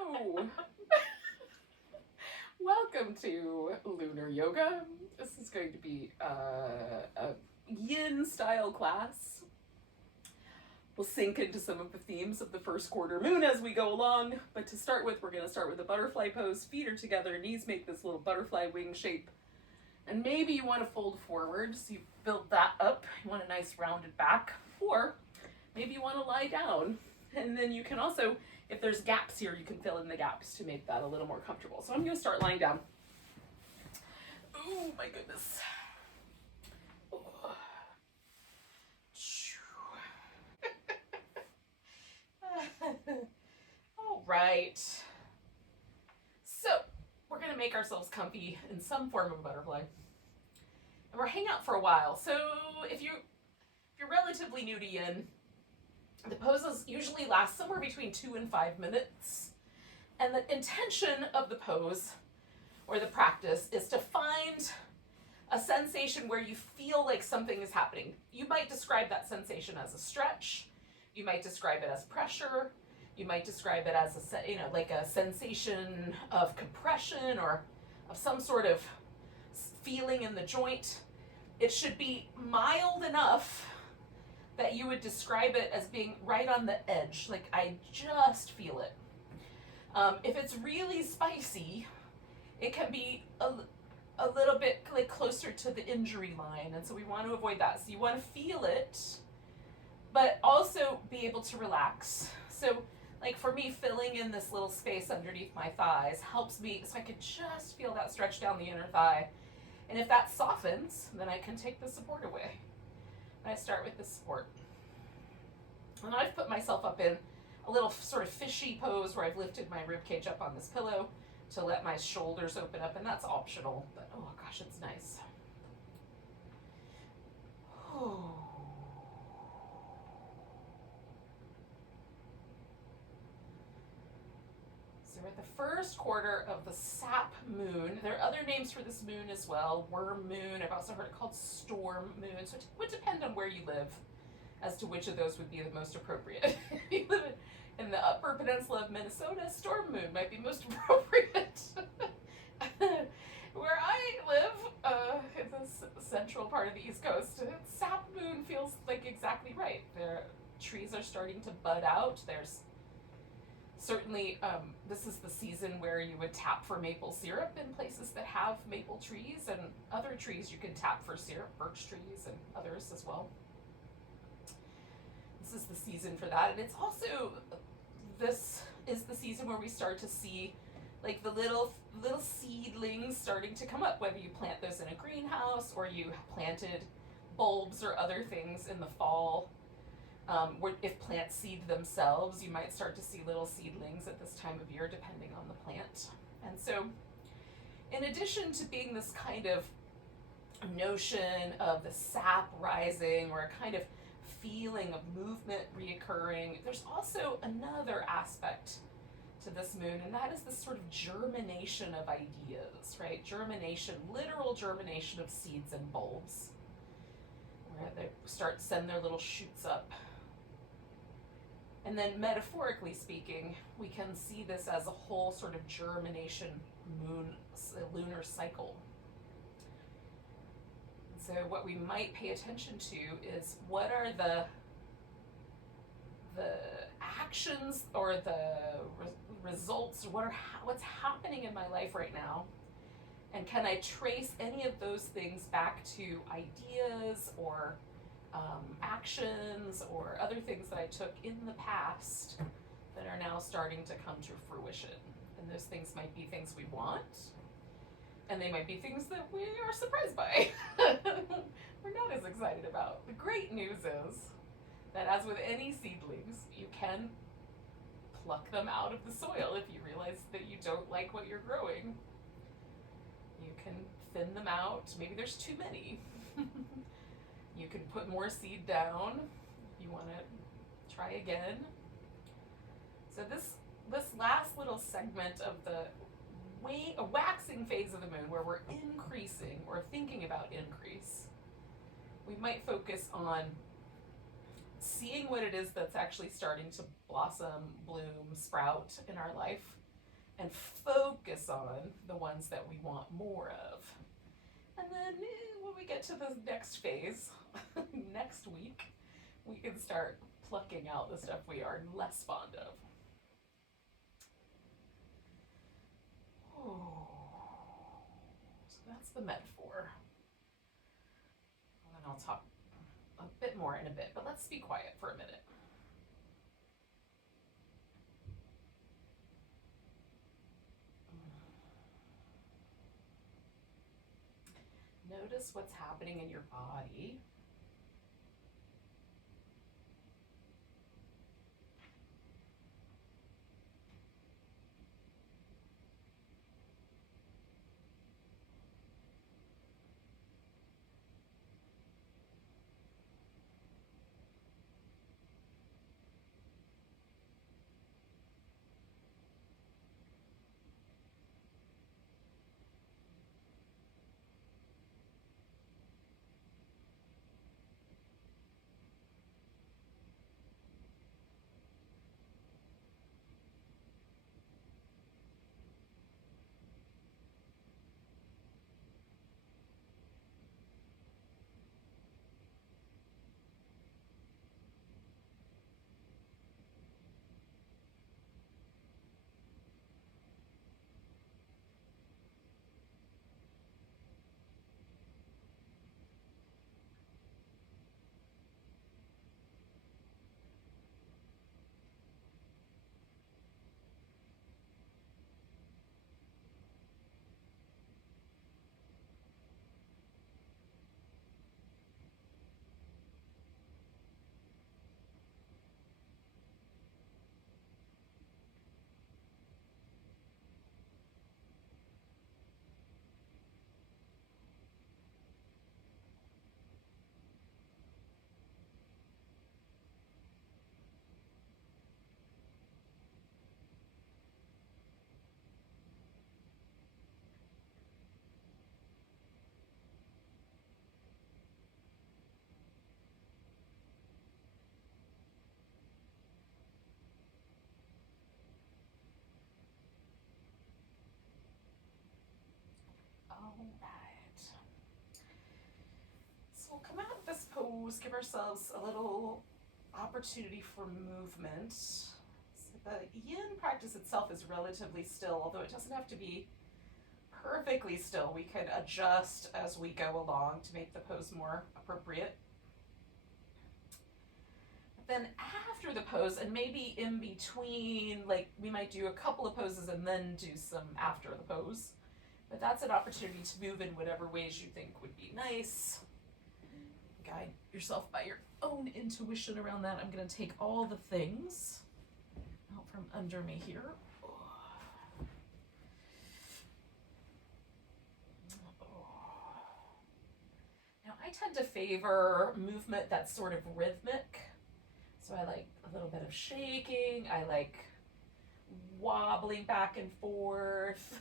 Hello! Welcome to Lunar Yoga. This is going to be a yin style class. We'll sink into some of the themes of the first quarter moon as we go along, but to start with, we're going to start with a butterfly pose. Feet are together, knees make this little butterfly wing shape. And maybe you want to fold forward, so you build that up. You want a nice rounded back, or maybe you want to lie down. And then you can also, if there's gaps here, you can fill in the gaps to make that a little more comfortable. So I'm going to start lying down. Oh my goodness. Oh. All right. So we're going to make ourselves comfy in some form of butterfly. And we're hanging out for a while. So if you're relatively new to yin, the poses usually last somewhere between 2 and 5 minutes. And the intention of the pose or the practice is to find a sensation where you feel like something is happening. You might describe that sensation as a stretch. You might describe it as pressure. You might describe it as like a sensation of compression or of some sort of feeling in the joint. It should be mild enough that you would describe it as being right on the edge, like I just feel it. If it's really spicy, it can be a little bit like closer to the injury line, and so we want to avoid that. So you want to feel it, but also be able to relax. So like for me, filling in this little space underneath my thighs helps me, so I can just feel that stretch down the inner thigh. And if that softens, then I can take the support away. I start with the support. And I've put myself up in a little sort of fishy pose where I've lifted my rib cage up on this pillow to let my shoulders open up, and that's optional, but oh gosh, it's nice. Oh. So we're at the first quarter of the sap moon. There are other names for this moon as well. Worm moon. I've also heard it called storm moon. So it would depend on where you live as to which of those would be the most appropriate. If you live in the upper peninsula of Minnesota, storm moon might be most appropriate. Where I live, in the central part of the East Coast, sap moon feels like exactly right. The trees are starting to bud out. There's certainly, this is the season where you would tap for maple syrup in places that have maple trees, and other trees you can tap for syrup, birch trees and others as well. This is the season for that, and it's also, this is the season where we start to see like the little seedlings starting to come up, whether you plant those in a greenhouse or you planted bulbs or other things in the fall. If plants seed themselves, you might start to see little seedlings at this time of year, depending on the plant. And so, in addition to being this kind of notion of the sap rising or a kind of feeling of movement reoccurring, there's also another aspect to this moon, and that is this sort of germination of ideas, right? Germination, literal germination of seeds and bulbs, where they start to send their little shoots up. And then metaphorically speaking, we can see this as a whole sort of germination lunar cycle. So what we might pay attention to is what are the actions or the results, what's happening in my life right now, and can I trace any of those things back to ideas or actions or other things that I took in the past that are now starting to come to fruition. And those things might be things we want, and they might be things that we are surprised by. We're not as excited about. The great news is that, as with any seedlings, you can pluck them out of the soil if you realize that you don't like what you're growing. You can thin them out. Maybe there's too many. You can put more seed down if you want to try again. So this last little segment of the waxing phase of the moon, where we're increasing or thinking about increase, we might focus on seeing what it is that's actually starting to blossom, bloom, sprout in our life, and focus on the ones that we want more of. And then when we get to the next phase, next week, we can start plucking out the stuff we are less fond of. So that's the metaphor. And then I'll talk a bit more in a bit, but let's be quiet for a minute. Notice what's happening in your body. All right. So we'll come out of this pose, give ourselves a little opportunity for movement. So the yin practice itself is relatively still, although it doesn't have to be perfectly still. We can adjust as we go along to make the pose more appropriate. Then after the pose, and maybe in between, like we might do a couple of poses and then do some after the pose. But that's an opportunity to move in whatever ways you think would be nice. Guide yourself by your own intuition around that. I'm going to take all the things out from under me here. Now I tend to favor movement that's sort of rhythmic. So I like a little bit of shaking. I like wobbling back and forth.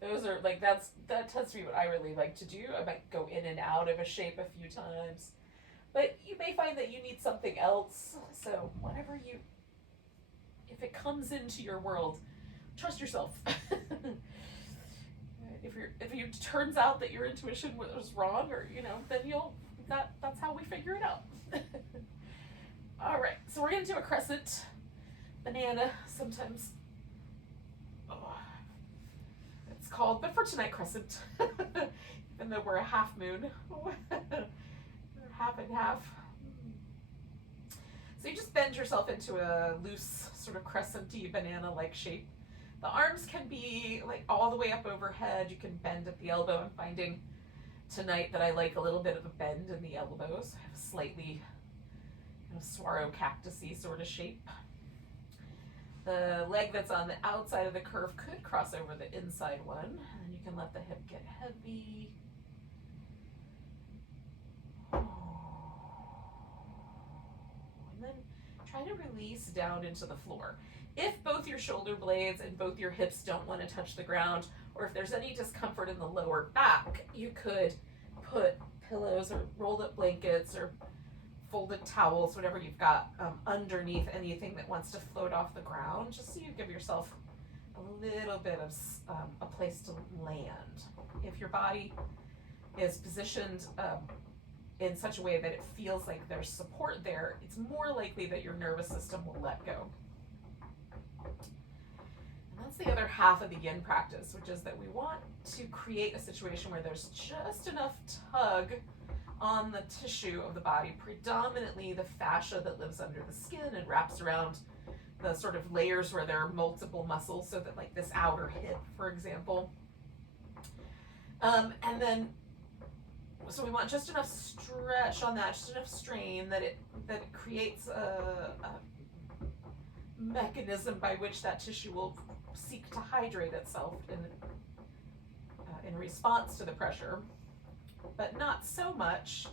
Those are like, that tends to be what I really like to do. I might go in and out of a shape a few times, but you may find that you need something else. So whatever if it comes into your world, trust yourself. If it turns out that your intuition was wrong, or then that's how we figure it out. All right, so we're gonna do a crescent banana. Sometimes it's called, but for tonight, crescent. Even though we're a half moon, half and half. So you just bend yourself into a loose sort of crescent-y banana-like shape. The arms can be like all the way up overhead. You can bend at the elbow. I'm finding tonight that I like a little bit of a bend in the elbows. I have a slightly kind of swaro cactus-y sort of shape. The leg that's on the outside of the curve could cross over the inside one, and you can let the hip get heavy. And then try to release down into the floor. If both your shoulder blades and both your hips don't want to touch the ground, or if there's any discomfort in the lower back, you could put pillows or rolled up blankets or folded towels, whatever you've got underneath anything that wants to float off the ground, just so you give yourself a little bit of a place to land. If your body is positioned in such a way that it feels like there's support there, it's more likely that your nervous system will let go. And that's the other half of the yin practice, which is that we want to create a situation where there's just enough tug on the tissue of the body, predominantly the fascia that lives under the skin and wraps around the sort of layers where there are multiple muscles, so that like this outer hip, for example. And then, so we want just enough stretch on that, just enough strain that it creates a mechanism by which that tissue will seek to hydrate itself in response to the pressure, but not so much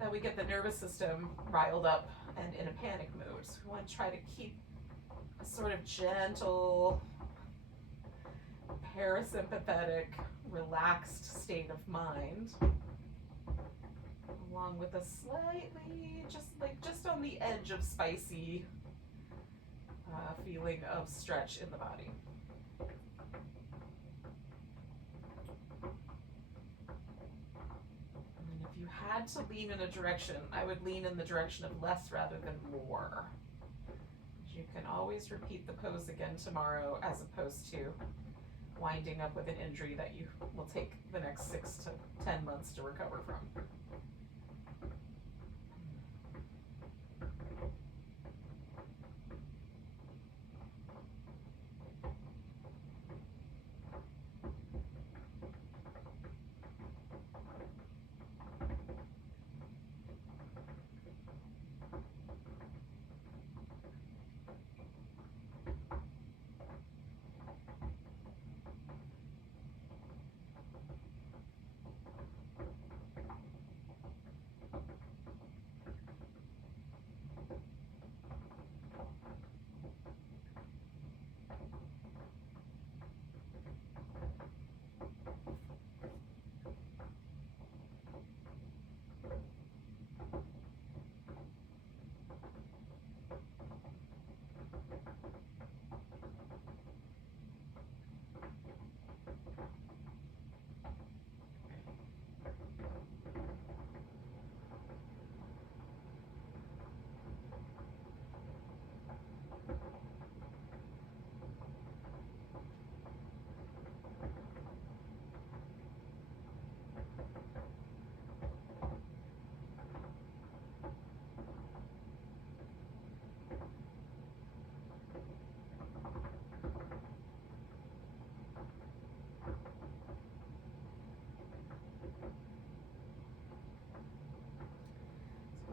that we get the nervous system riled up and in a panic mood. So we want to try to keep a sort of gentle, parasympathetic, relaxed state of mind, along with a slightly, just on the edge of spicy feeling of stretch in the body. And if you had to lean in a direction, I would lean in the direction of less rather than more. You can always repeat the pose again tomorrow, as opposed to winding up with an injury that you will take the next 6 to 10 months to recover from.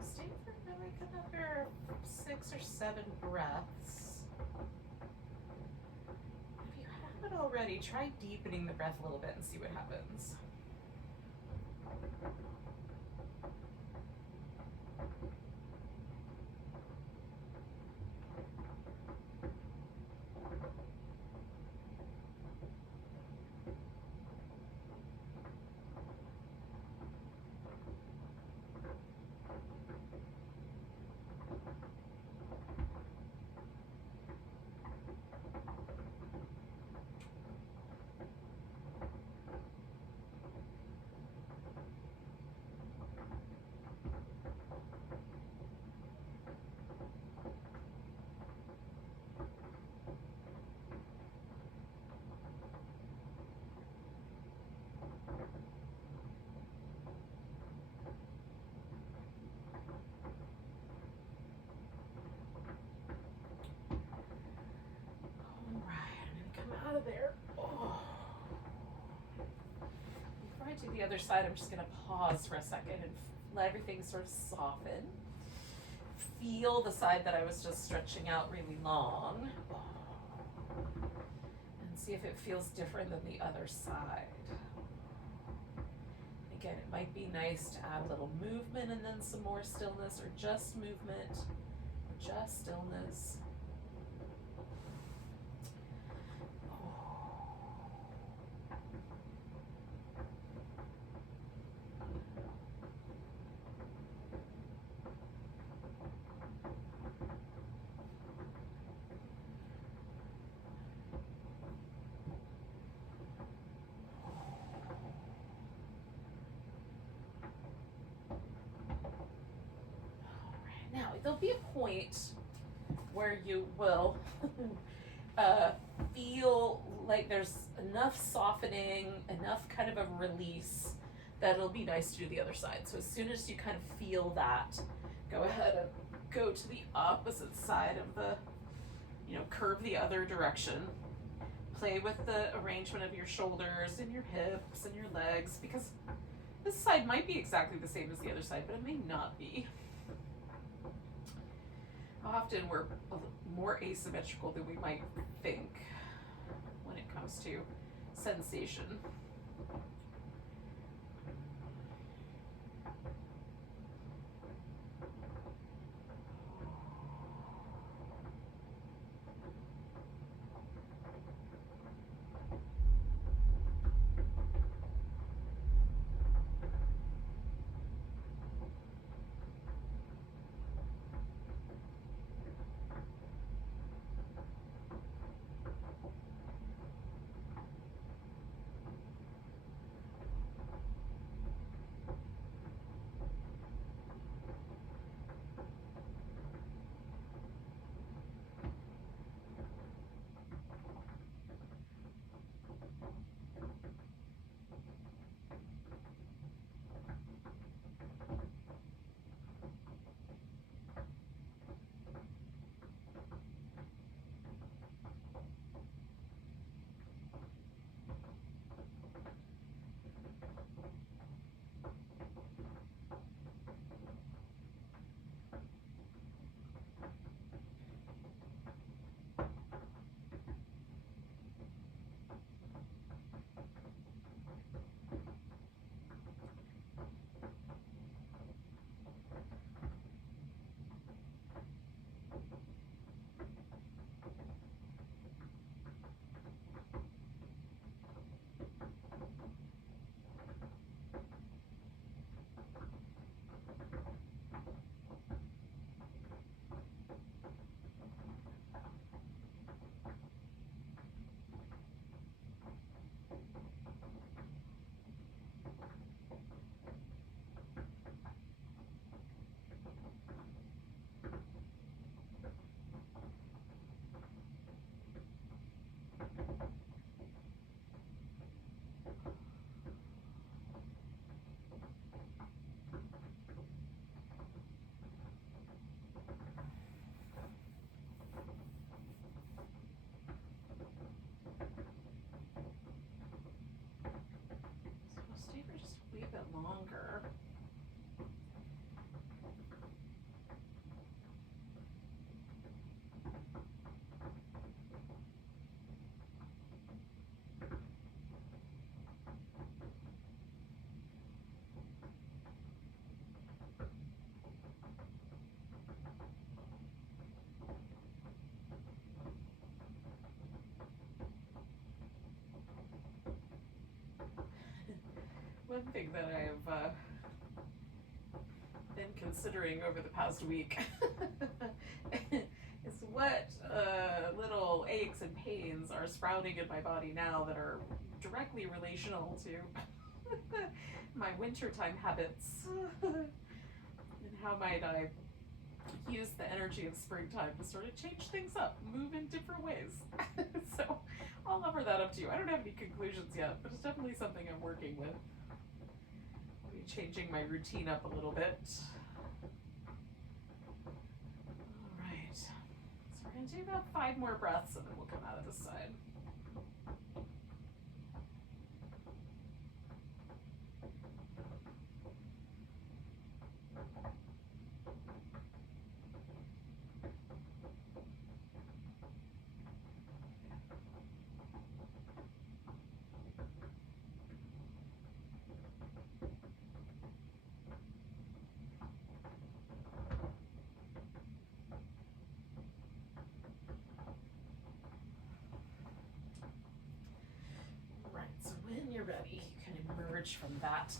Stay for like another 6 or 7 breaths. If you haven't already, try deepening the breath a little bit and see what happens. Out of there. Oh. Before I do the other side, I'm just going to pause for a second and let everything sort of soften. Feel the side that I was just stretching out really long. And see if it feels different than the other side. Again, it might be nice to add a little movement and then some more stillness, or just movement, or just stillness. there'll be a point where you will feel like there's enough softening, enough kind of a release that it'll be nice to do the other side. So as soon as you kind of feel that, go ahead and go to the opposite side of the, curve the other direction. Play with the arrangement of your shoulders and your hips and your legs, because this side might be exactly the same as the other side, but it may not be. Often we're more asymmetrical than we might think when it comes to sensation. Leave it longer. One thing that I have been considering over the past week is what little aches and pains are sprouting in my body now that are directly relational to my wintertime habits. And how might I use the energy of springtime to sort of change things up, move in different ways. So I'll offer that up to you. I don't have any conclusions yet, but it's definitely something I'm working with. Changing my routine up a little bit. All right, so we're going to do about 5 more breaths and then we'll come out of this side. When you're ready, you can emerge from that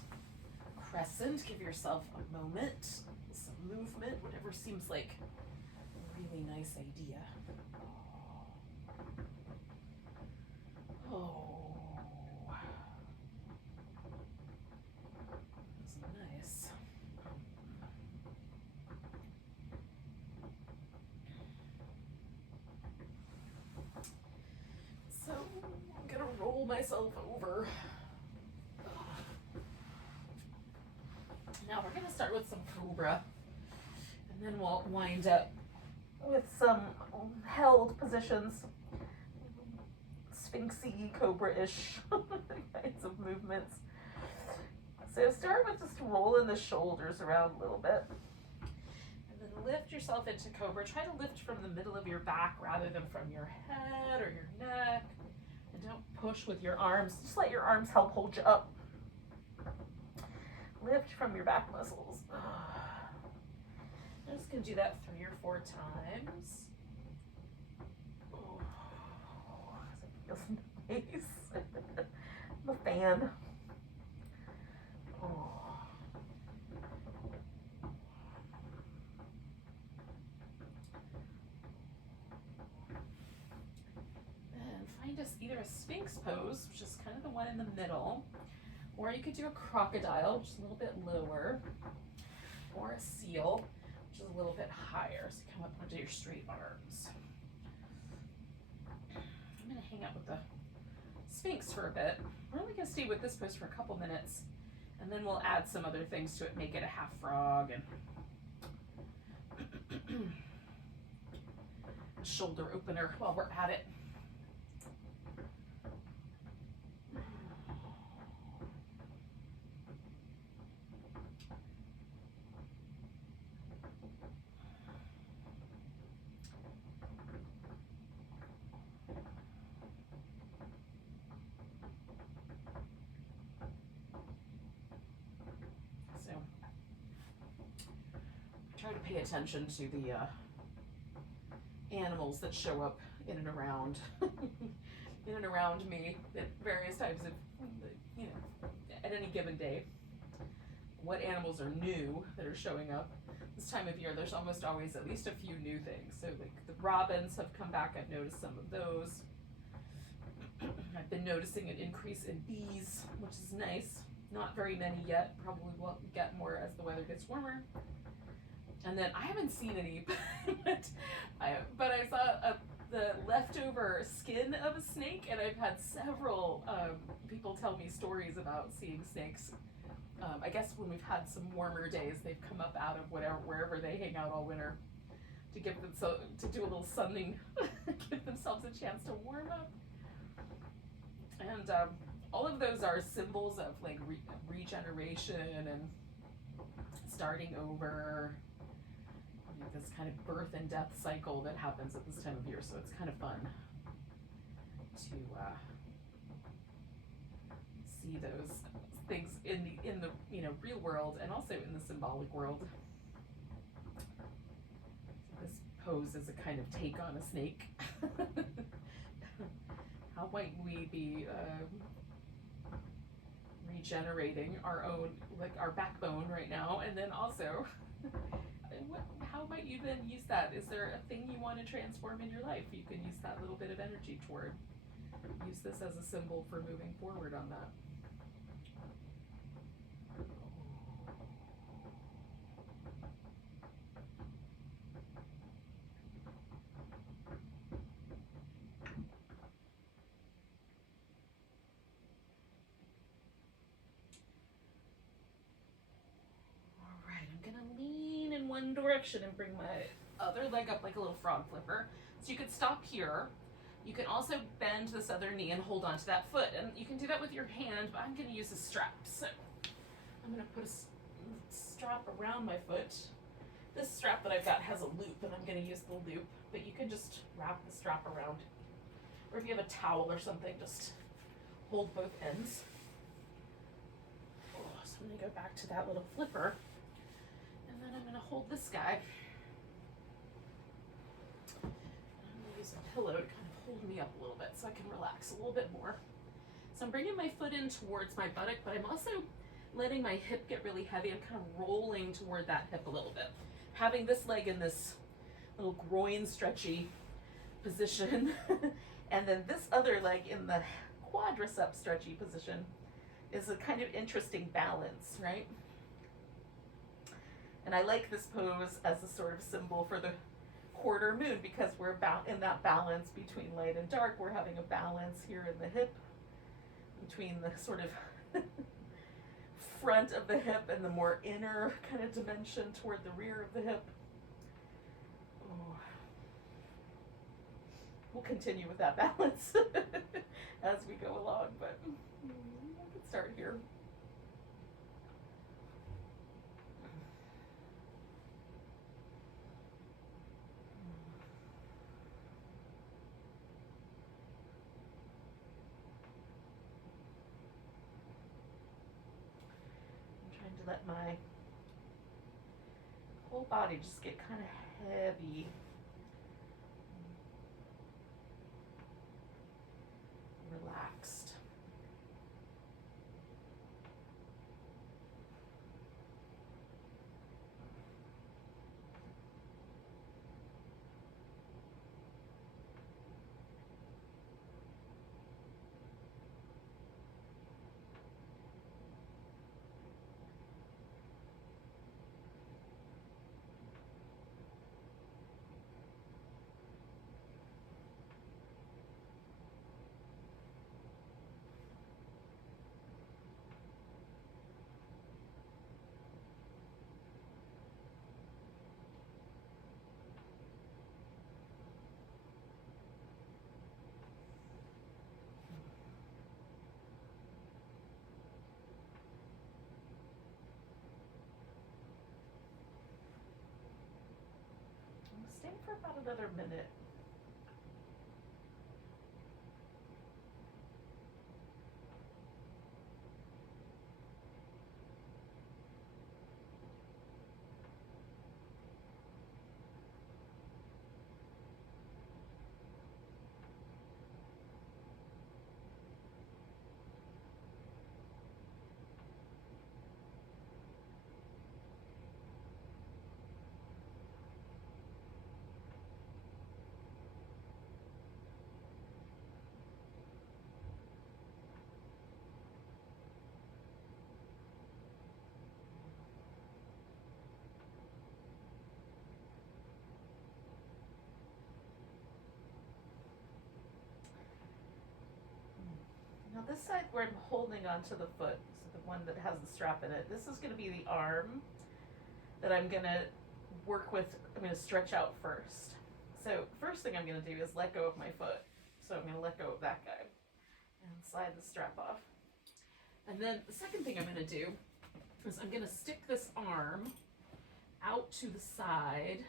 crescent. Give yourself a moment, some movement, whatever seems like a really nice idea. Oh, that was nice. roll myself over. Now we're going to start with some cobra, and then we'll wind up with some held positions, sphinxy, cobra-ish kinds of movements. So start with just rolling the shoulders around a little bit. And then lift yourself into cobra. Try to lift from the middle of your back rather than from your head or your neck. And don't push with your arms. Just let your arms help hold you up. Lift from your back muscles. I'm just going to do that 3 or 4 times. Oh, it feels nice. I'm a fan. Oh. Then find either a sphinx pose, which is kind of the one in the middle, or you could do a crocodile, which is a little bit lower, or a seal, which is a little bit higher. So come up onto your straight arms. I'm going to hang out with the sphinx for a bit. We're only going to stay with this pose for a couple minutes, and then we'll add some other things to it, make it a half frog and a shoulder opener while we're at it. Try to pay attention to the animals that show up in and around me at various times of, at any given day. What animals are new that are showing up this time of year? There's almost always at least a few new things. So like the robins have come back. I've noticed some of those. I've been noticing an increase in bees, which is nice. Not very many yet. Probably will get more as the weather gets warmer. And then I haven't seen any, but I saw the leftover skin of a snake, and I've had several people tell me stories about seeing snakes. I guess when we've had some warmer days, they've come up out of wherever they hang out all winter to do a little sunning, give themselves a chance to warm up. And all of those are symbols of like regeneration and starting over. This kind of birth and death cycle that happens at this time of year, so it's kind of fun to see those things in the real world and also in the symbolic world. This pose is a kind of take on a snake. How might we be regenerating our own, like our backbone right now, and then also how might you then use that? Is there a thing you want to transform in your life? You can use that little bit of energy toward. Use this as a symbol for moving forward on that. One direction and bring my other leg up like a little frog flipper. So you could stop here. You can also bend this other knee and hold on to that foot. And you can do that with your hand, but I'm going to use a strap. So I'm going to put a strap around my foot. This strap that I've got has a loop, and I'm going to use the loop. But you can just wrap the strap around. Or if you have a towel or something, just hold both ends. Oh, so I'm going to go back to that little flipper. And then I'm going to hold this guy. I'm going to use a pillow to kind of hold me up a little bit so I can relax a little bit more. So I'm bringing my foot in towards my buttock, but I'm also letting my hip get really heavy. I'm kind of rolling toward that hip a little bit. Having this leg in this little groin stretchy position, and then this other leg in the quadricep stretchy position is a kind of interesting balance, right? And I like this pose as a sort of symbol for the quarter moon because we're in that balance between light and dark. We're having a balance here in the hip between the sort of front of the hip and the more inner kind of dimension toward the rear of the hip. Oh. We'll continue with that balance as we go along, but I can start here. Let my whole body just get kind of heavy, relaxed. Stay for about another minute. Now this side where I'm holding onto the foot, so the one that has the strap in it, this is going to be the arm that I'm going to work with. I'm going to stretch out first. So first thing I'm going to do is let go of my foot. So I'm going to let go of that guy and slide the strap off. And then the second thing I'm going to do is I'm going to stick this arm out to the side.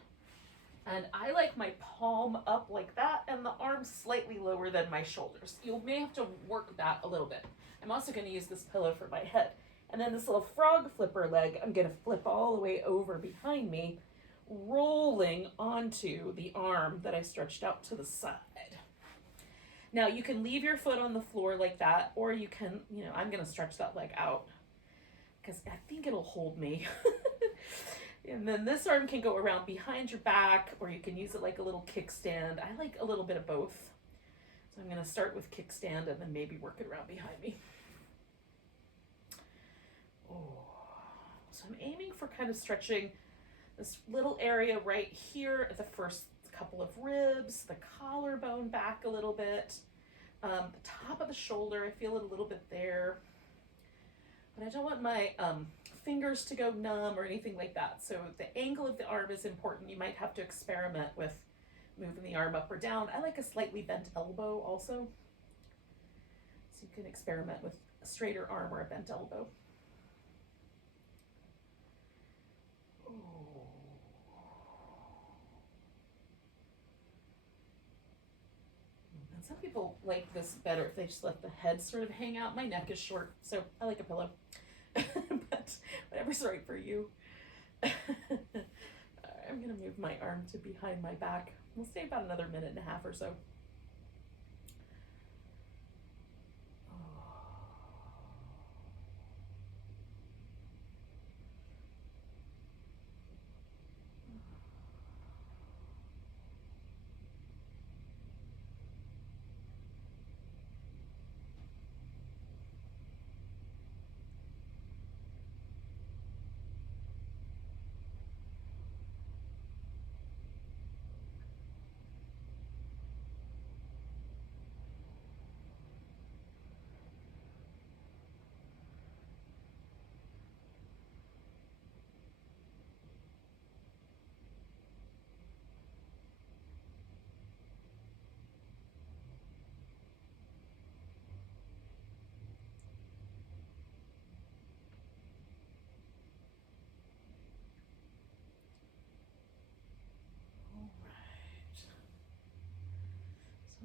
And I like my palm up like that and the arm slightly lower than my shoulders. You may have to work that a little bit. I'm also going to use this pillow for my head. And then this little frog flipper leg, I'm going to flip all the way over behind me, rolling onto the arm that I stretched out to the side. Now you can leave your foot on the floor like that, or you can, I'm going to stretch that leg out because I think it'll hold me. And then this arm can go around behind your back, or you can use it like a little kickstand. I like a little bit of both. So I'm going to start with kickstand and then maybe work it around behind me. Oh. So I'm aiming for kind of stretching this little area right here at the first couple of ribs, the collarbone back a little bit, the top of the shoulder. I feel it a little bit there. But I don't want my fingers to go numb or anything like that. So the angle of the arm is important. You might have to experiment with moving the arm up or down. I like a slightly bent elbow also. So you can experiment with a straighter arm or a bent elbow. And some people like this better if they just let the head sort of hang out. My neck is short, so I like a pillow. But whatever's right for you. I'm going to move my arm to behind my back. We'll stay about another minute and a half or so.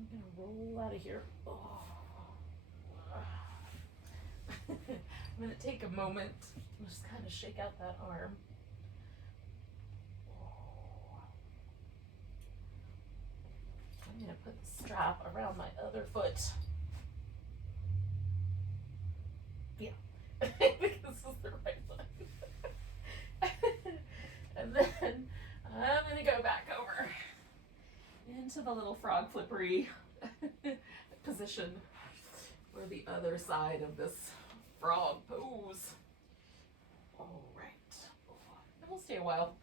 I'm gonna roll out of here. Oh. I'm gonna take a moment and just kind of shake out that arm. I'm gonna put the strap around my other foot. Yeah, I think this is the right one. And then I'm gonna go back over into the little frog flippery position for the other side of this frog pose. All right, and we'll stay a while.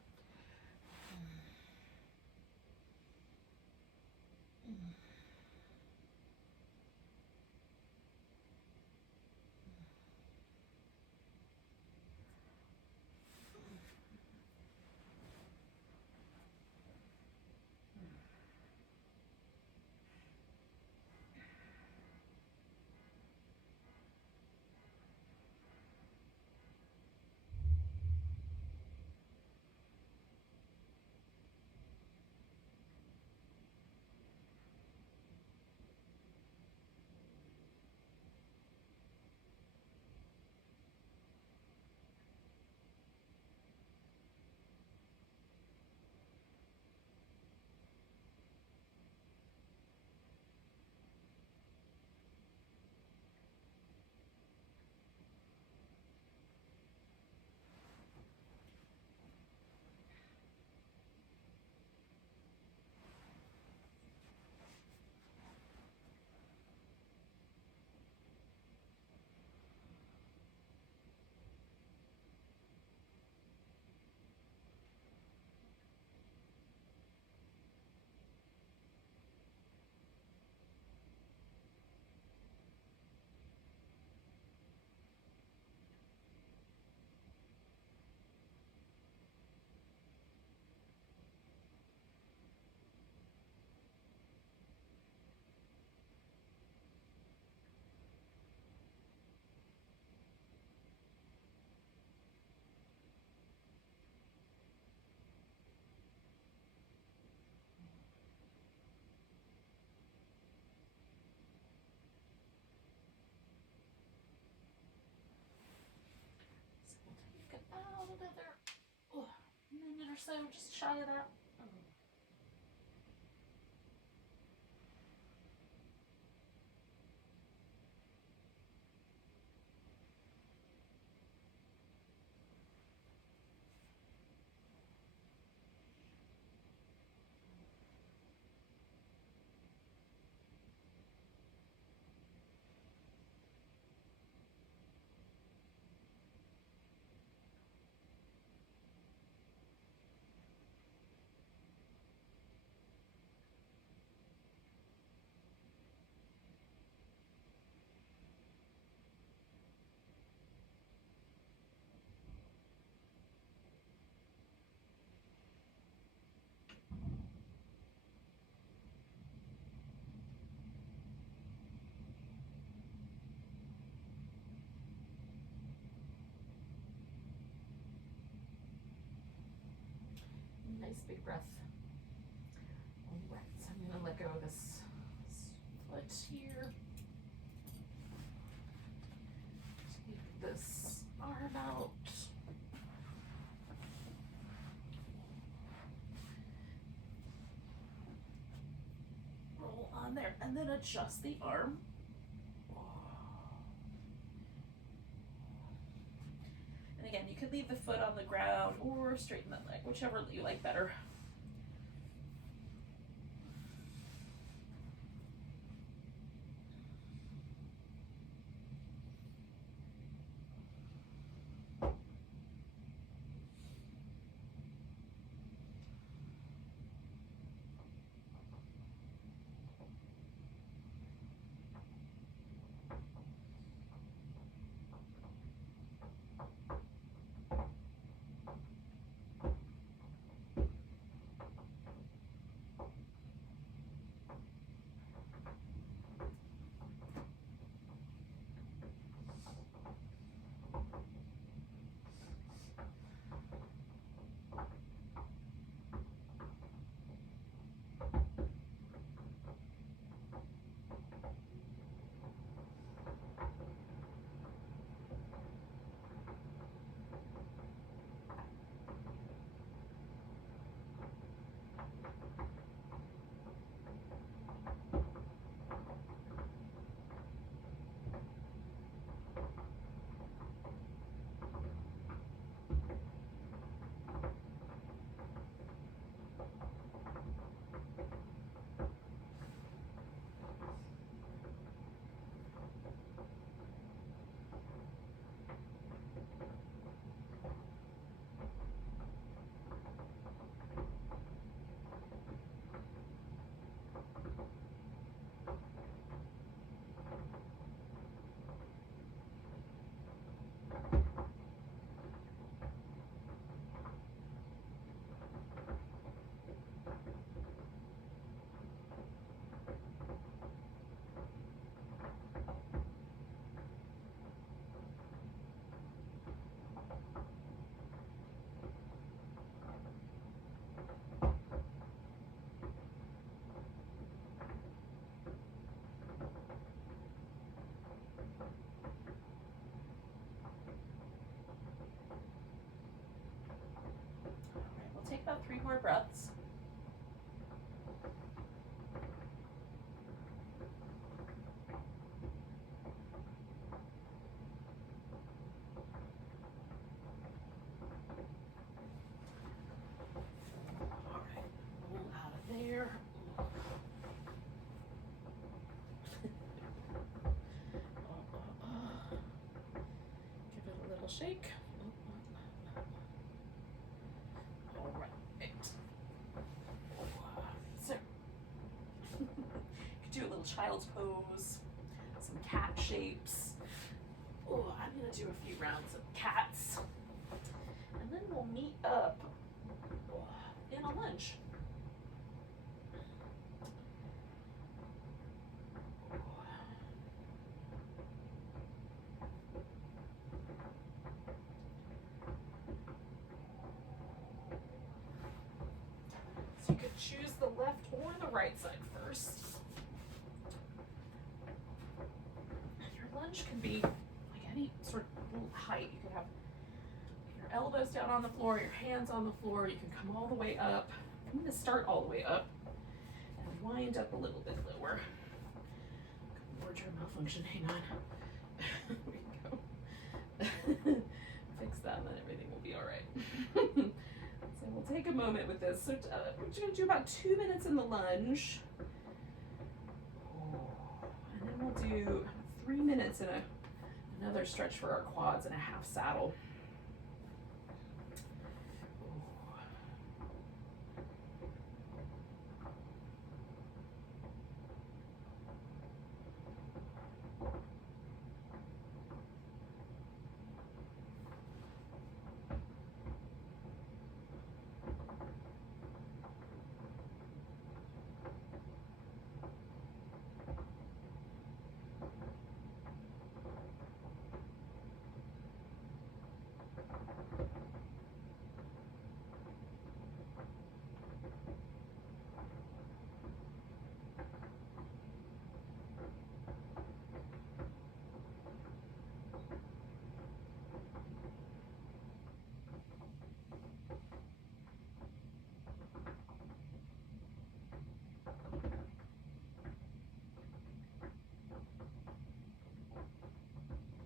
About another minute or so, just shy of that. Nice big breath. All right, so I'm gonna let go of this foot here. Take this arm out. Roll on there, and then adjust the arm. And again, you could leave the foot on the ground or straighten the leg, whichever you like better. more breaths. All right, pull out of there. Give it a little shake. All right. So, you could do a little child's pose, some cat shapes. Oh, I'm gonna do a few rounds of cats. And then we'll meet up in a lunge. So you could choose the left or the right side first. And your lunge can be like any sort of little height. You could have your elbows down on the floor, your hands on the floor. You can come all the way up. I'm going to start all the way up and wind up a little bit lower. Wardrobe malfunction, hang on. There we go. Fix that and then everything will be all right. So we'll take a moment with this. So we're going to do about 2 minutes in the lunge. And then we'll do 3 minutes in another stretch for our quads and a half saddle.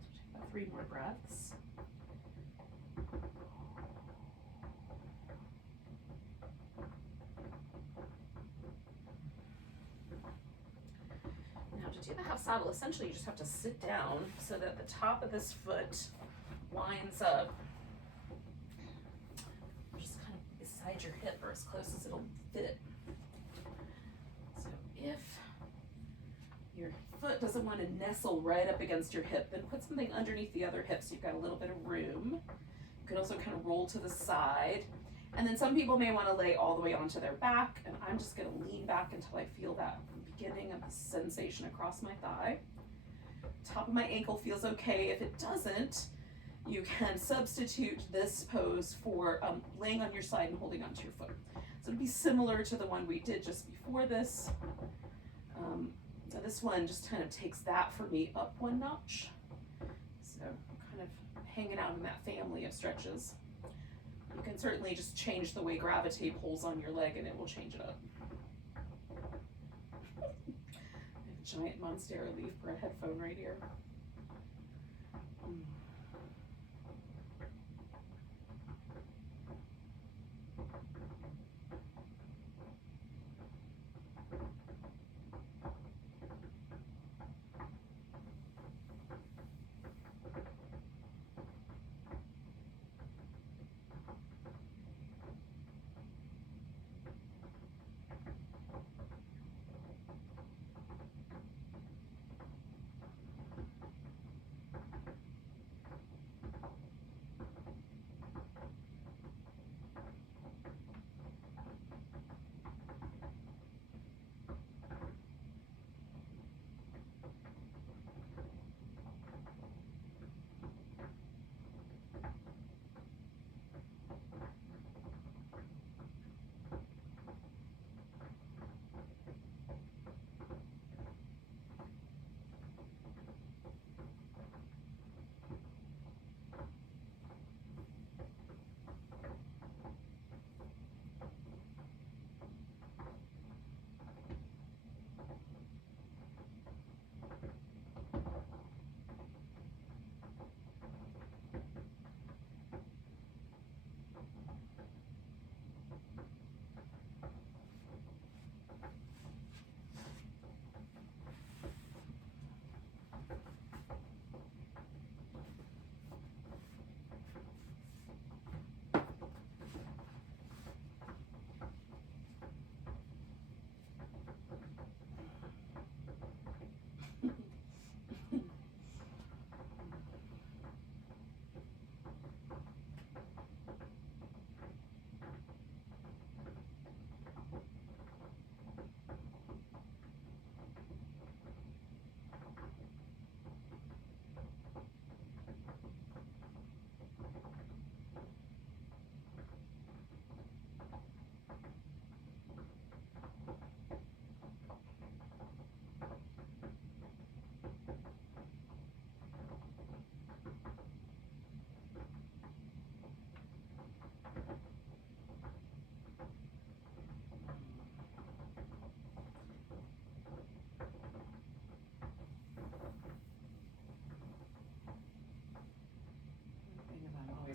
Take about 3 more breaths. Now to do the half saddle, essentially you just have to sit down so that the top of this foot lines up just kind of beside your hip or as close as it'll fit. So if your foot doesn't want to nestle right up against your hip, then put something underneath the other hip so you've got a little bit of room. You can also kind of roll to the side. And then some people may want to lay all the way onto their back, and I'm just going to lean back until I feel that beginning of the sensation across my thigh. Top of my ankle feels okay. If it doesn't, you can substitute this pose for laying on your side and holding onto your foot. So it'd be similar to the one we did just before this. So this one just kind of takes that for me up one notch. So kind of hanging out in that family of stretches. You can certainly just change the way gravity pulls on your leg and it will change it up. I have a giant Monstera leaf for a headphone right here.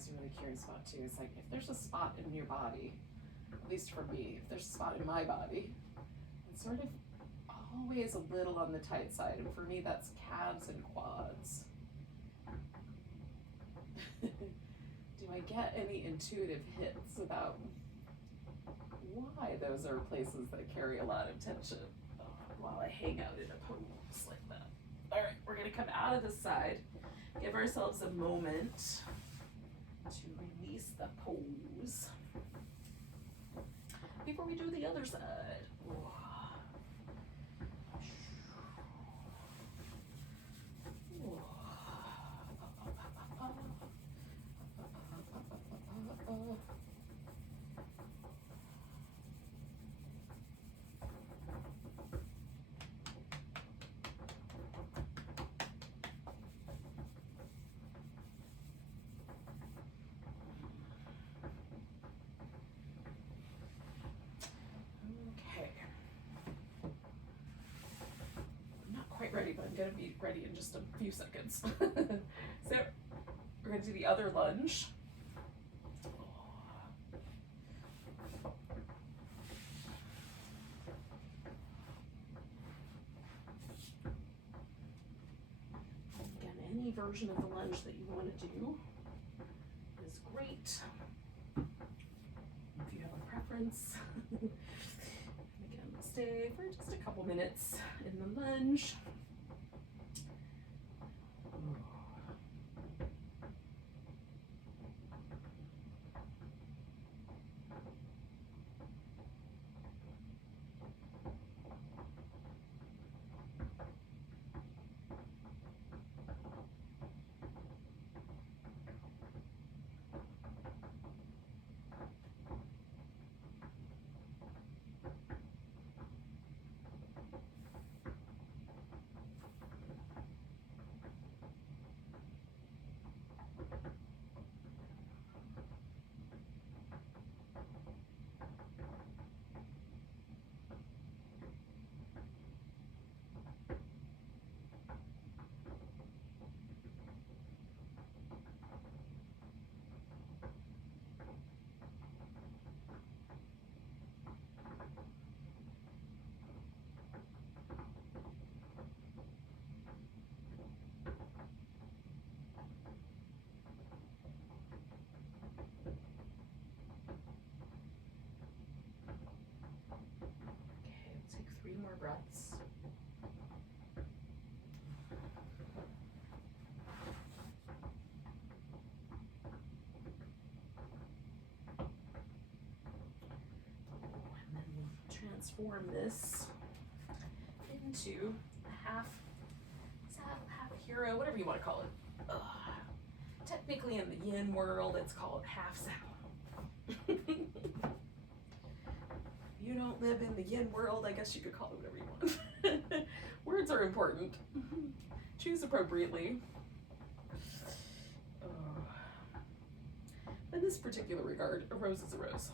always really curious about too is like if there's a spot in your body, at least for me, if there's a spot in my body, it's sort of always a little on the tight side, and for me that's calves and quads. Do I get any intuitive hits about why those are places that carry a lot of tension while I hang out in a pose like that? All right, we're gonna come out of the side, give ourselves a moment to release the pose before we do the other side. Ready, but I'm going to be ready in just a few seconds. So we're going to do the other lunge. Again, any version of the lunge that you want to do is great. If you have a preference. Again, we'll stay for just a couple minutes in the lunge. More breaths. And then we'll transform this into a half saddle, half hero, whatever you want to call it. Technically in the yin world, it's called half saddle. You don't live in the yin world, I guess you could call it whatever you want. Words are important. Choose appropriately. In this particular regard, a rose is a rose.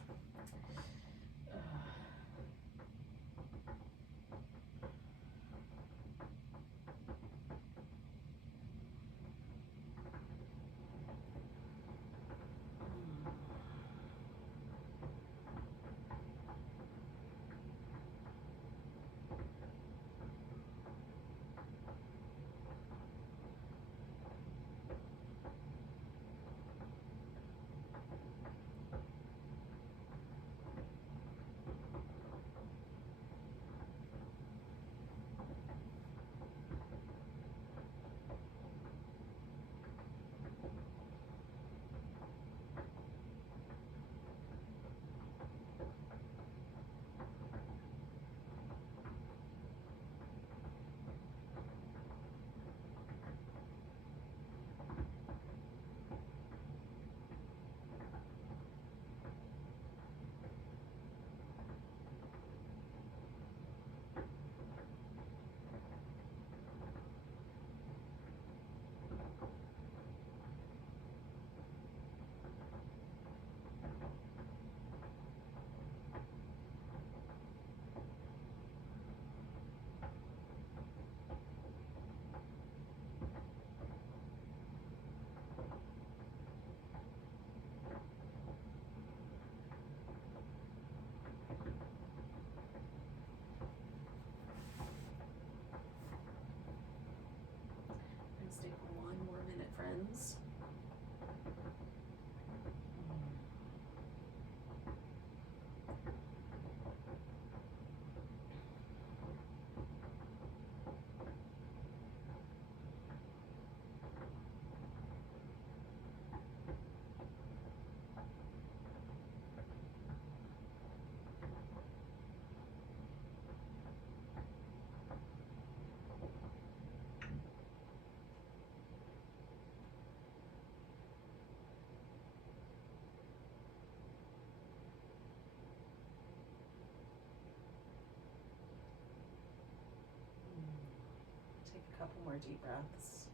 couple more deep breaths.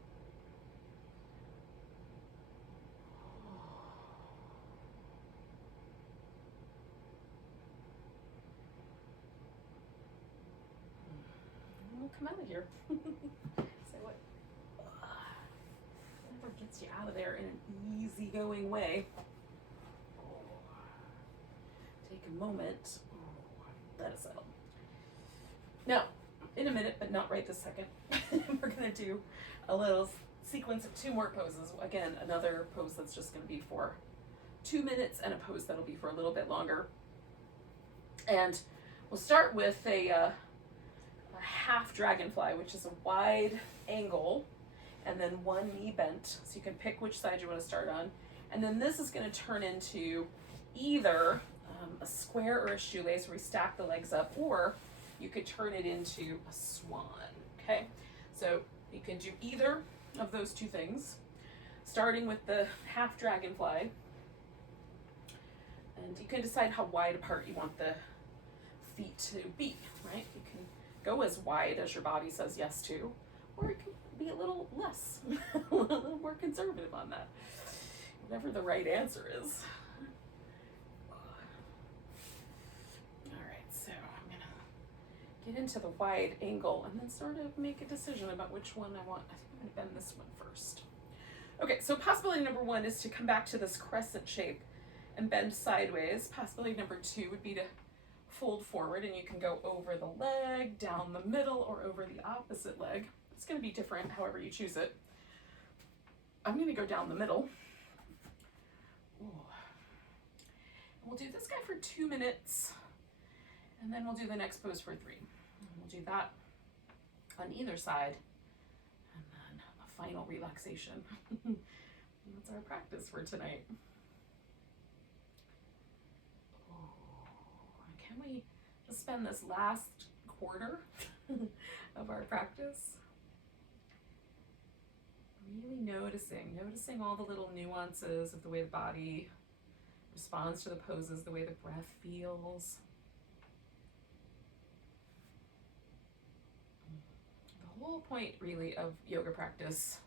We'll come out of here. Say what? Whatever gets you out of there in an easygoing way. Take a moment. Let it settle. Now, in a minute, but not right this second, we're going to do a little sequence of 2 more poses. Again, another pose that's just going to be for 2 minutes and a pose that'll be for a little bit longer. And we'll start with a half dragonfly, which is a wide angle and then 1 knee bent. So you can pick which side you want to start on. And then this is going to turn into either a square or a shoelace where we stack the legs up, or you could turn it into a swan. Okay, so you can do either of those 2 things, starting with the half dragonfly. And you can decide how wide apart you want the feet to be, right? You can go as wide as your body says yes to, or it can be a little less, a little more conservative on that. Whatever the right answer is. All right, so I'm gonna get into the wide angle and then sort of make a decision about which one I want. I think I'm gonna bend this one first. Okay, so possibility number 1 is to come back to this crescent shape and bend sideways. Possibility number 2 would be to fold forward, and you can go over the leg, down the middle, or over the opposite leg. It's going to be different however you choose it. I'm going to go down the middle. Ooh. And we'll do this guy for 2 minutes, and then we'll do the next pose for 3. And we'll do that on either side, and then a final relaxation. That's our practice for tonight. Can we just spend this last quarter of our practice really noticing all the little nuances of the way the body responds to the poses, the way the breath feels. The whole point really of yoga practice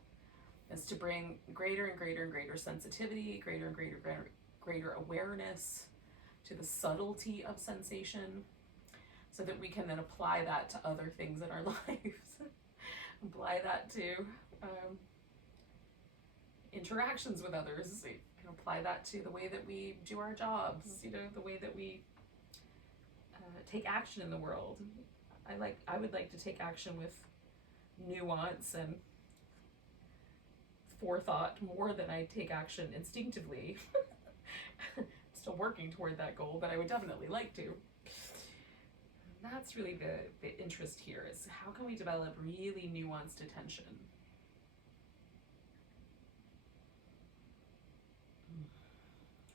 is to bring greater and greater and greater sensitivity, greater and greater awareness to the subtlety of sensation, so that we can then apply that to other things in our lives. Apply that to interactions with others. We can apply that to the way that we do our jobs, the way that we take action in the world. I would like to take action with nuance and forethought more than I take action instinctively. Still working toward that goal, but I would definitely like to. And that's really the interest here, is how can we develop really nuanced attention?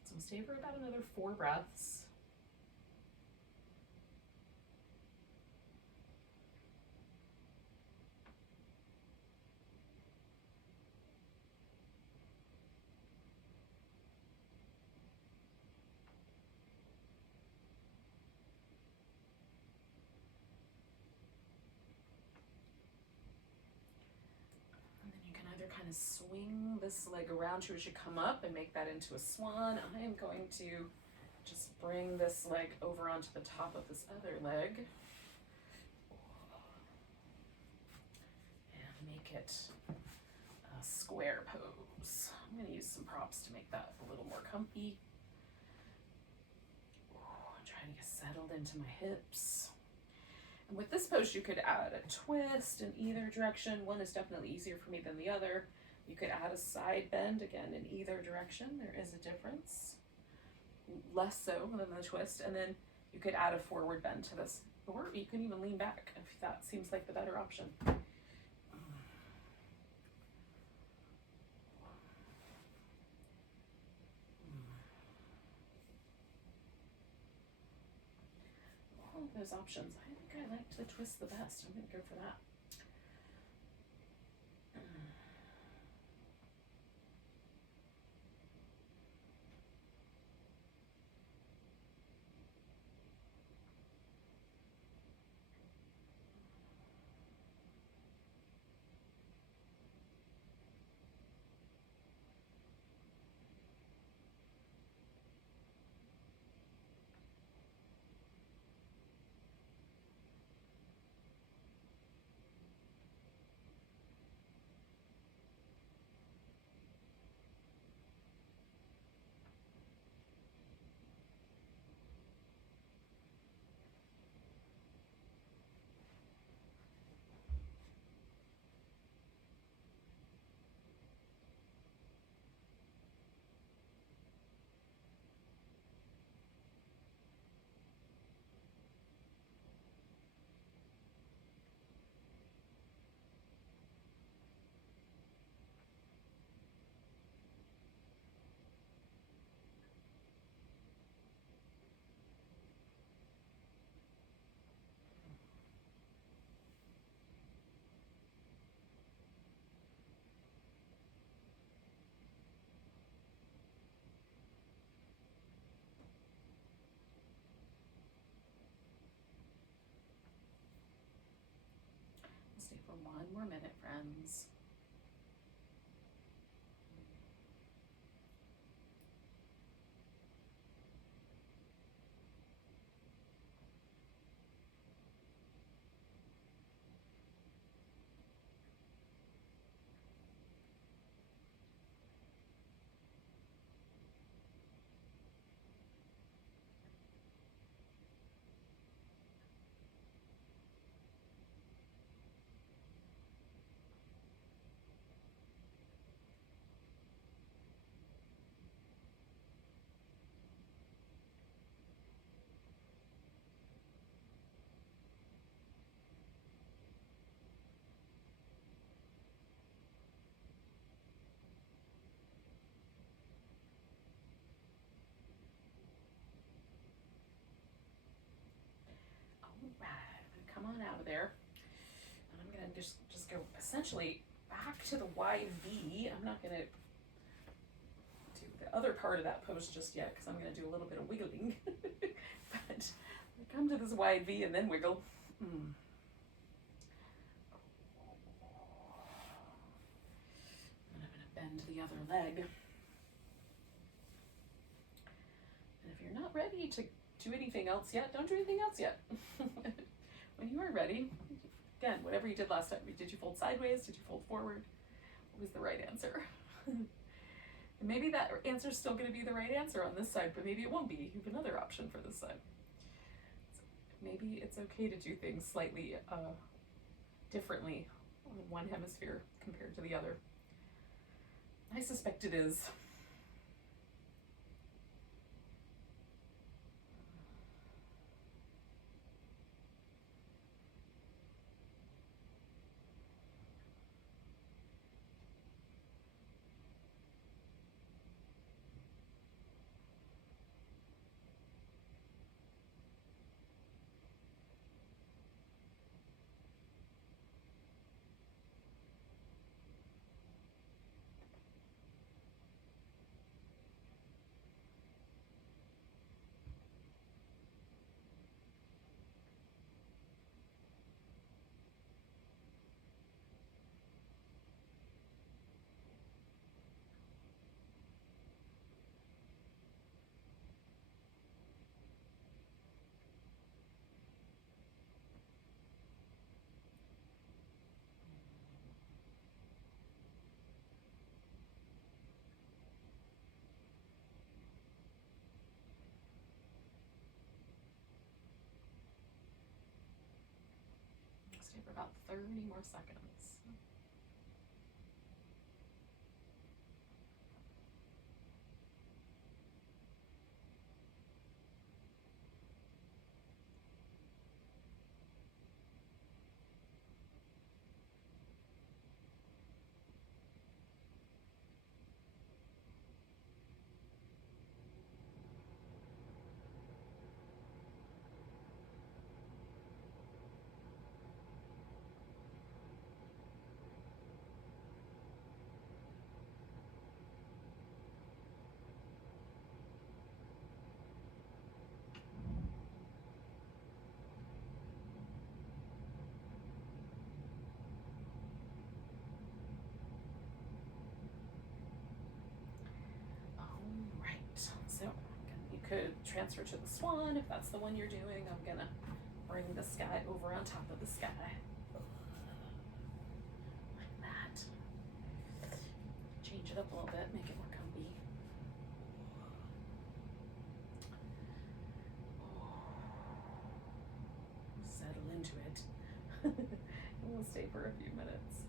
So stay for about another 4 breaths. Kind of swing this leg around you as you come up and make that into a swan. I am going to just bring this leg over onto the top of this other leg and make it a square pose. I'm going to use some props to make that a little more comfy. I'm trying to get settled into my hips. And with this pose, you could add a twist in either direction. One is definitely easier for me than the other. You could add a side bend, again, in either direction. There is a difference. Less so than the twist. And then you could add a forward bend to this. Or you can even lean back if that seems like the better option. All of those options. I think I liked the twist the best. I'm going to go for that. One more minute, friends. Right, I'm gonna come on out of there, and I'm gonna just go essentially back to the wide V. I'm not gonna do the other part of that pose just yet because I'm gonna do a little bit of wiggling. But come to this wide V and then wiggle. And I'm gonna bend the other leg. And if you're not ready to do anything else yet, don't do anything else yet. When you are ready, again, whatever you did last time, did you fold sideways? Did you fold forward? What was the right answer? And maybe that answer is still going to be the right answer on this side, but maybe it won't be. You have another option for this side. So maybe it's okay to do things slightly differently on one hemisphere compared to the other. I suspect it is. Stay for about 30 more seconds. So you could transfer to the swan if that's the one you're doing. I'm gonna bring the sky over on top of the sky. Like that. Change it up a little bit, make it more comfy. Settle into it. And we'll stay for a few minutes.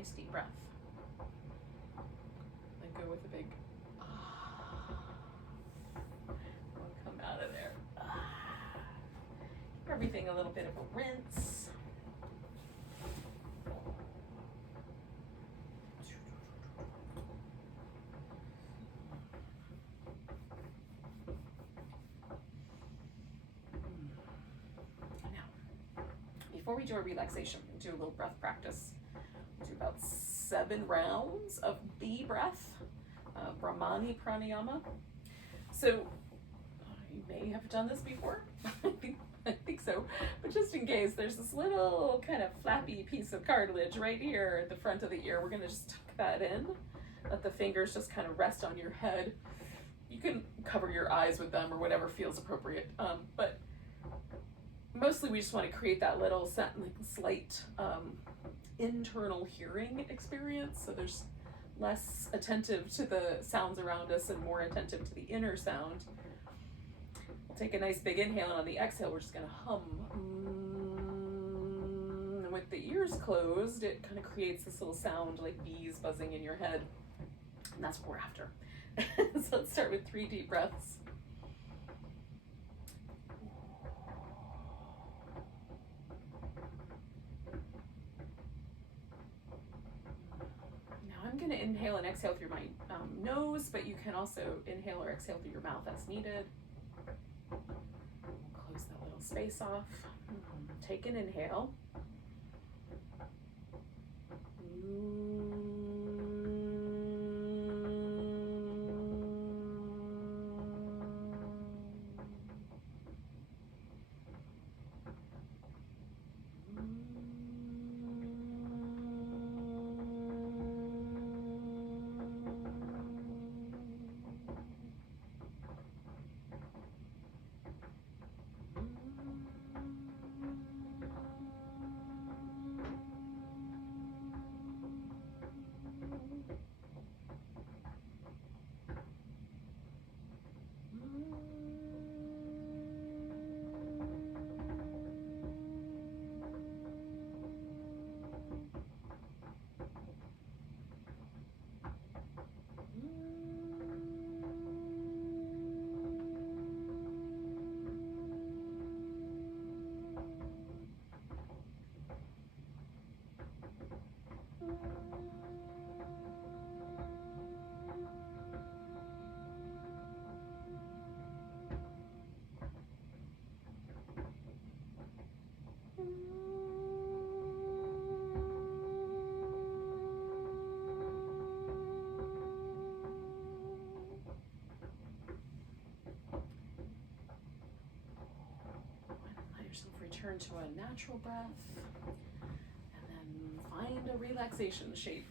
nice deep breath. Then go with a big we'll come out of there. Give everything a little bit of a rinse. Before we do a relaxation, we'll do a little breath practice. We'll do about 7 rounds of B breath, Brahmani pranayama. So you may have done this before. I think so. But just in case, there's this little kind of flappy piece of cartilage right here at the front of the ear. We're going to just tuck that in. Let the fingers just kind of rest on your head. You can cover your eyes with them or whatever feels appropriate. But mostly we just want to create that little slight internal hearing experience, so there's less attentive to the sounds around us and more attentive to the inner sound. We'll take a nice big inhale, and on the exhale we're just going to hum. And with the ears closed, it kind of creates this little sound like bees buzzing in your head, and that's what we're after. So let's start with 3 deep breaths. I'm going to inhale and exhale through my nose, but you can also inhale or exhale through your mouth as needed. Close that little space off. Take an inhale. Return to a natural breath, and then find a relaxation shape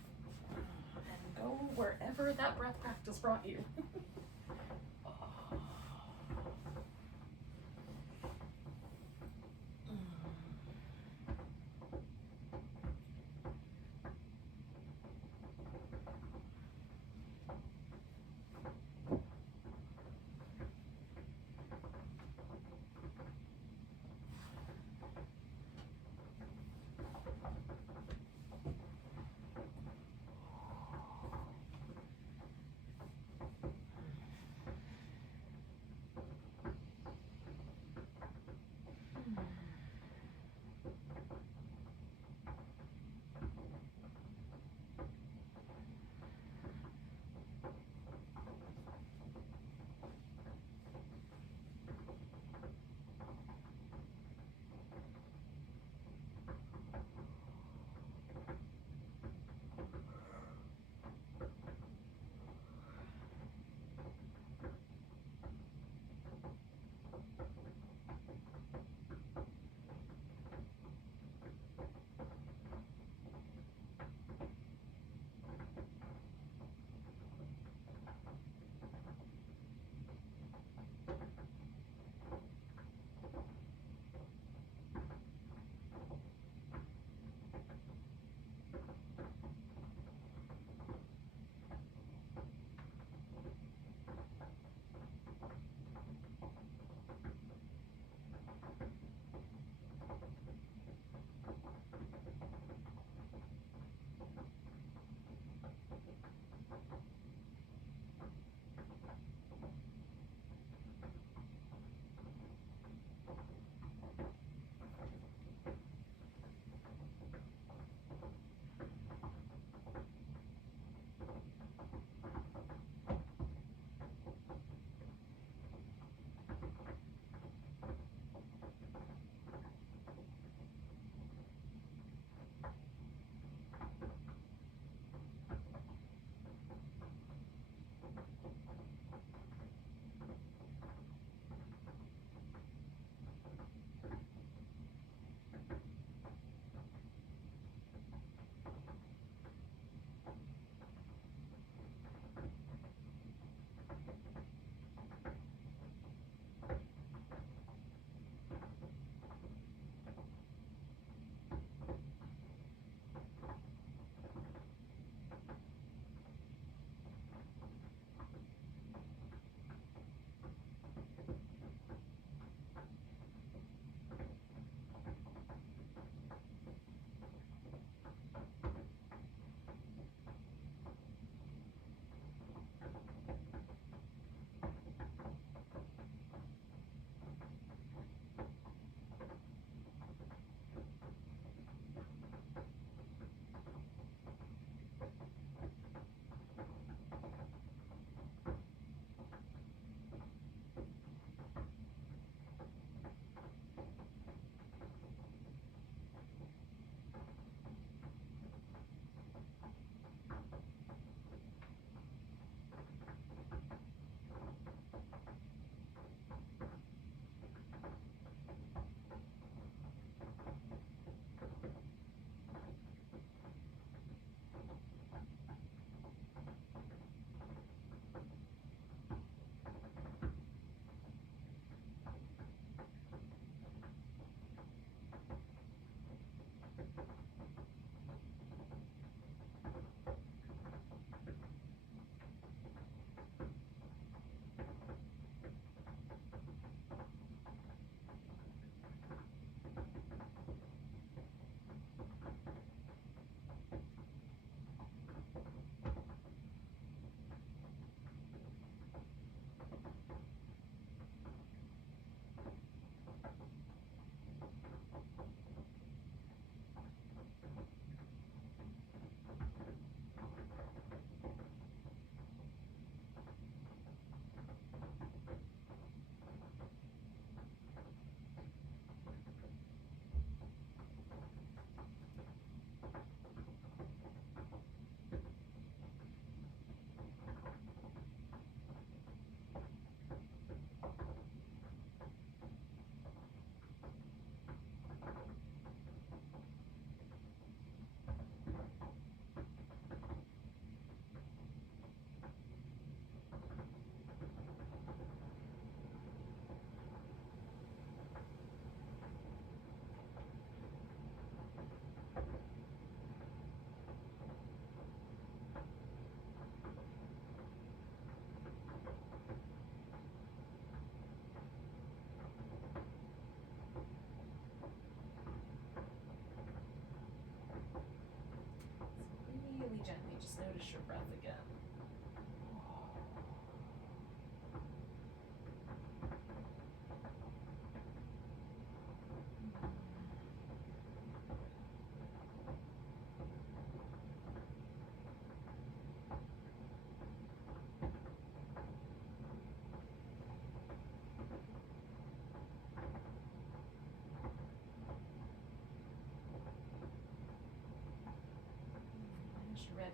and go wherever that breath practice brought you.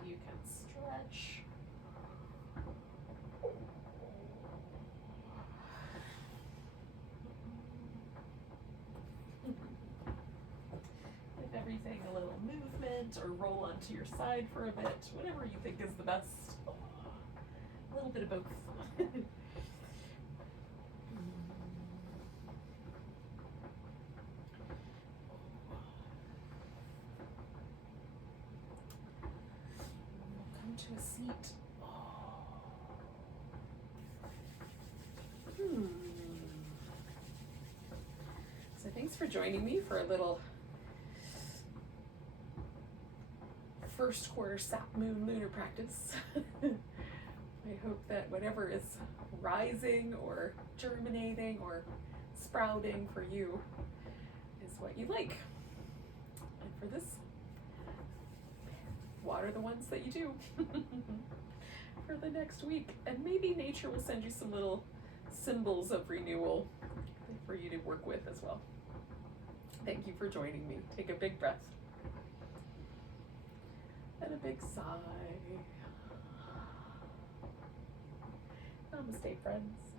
you can stretch. Give everything a little movement, or roll onto your side for a bit, whatever you think is the best. A little bit of both. Come to a seat. So thanks for joining me for a little first quarter sap moon lunar practice. I hope that whatever is rising or germinating or sprouting for you is what you like. And for this, water the ones that you do for the next week. And maybe nature will send you some little symbols of renewal for you to work with as well. Thank you for joining me. Take a big breath and a big sigh. Namaste, friends.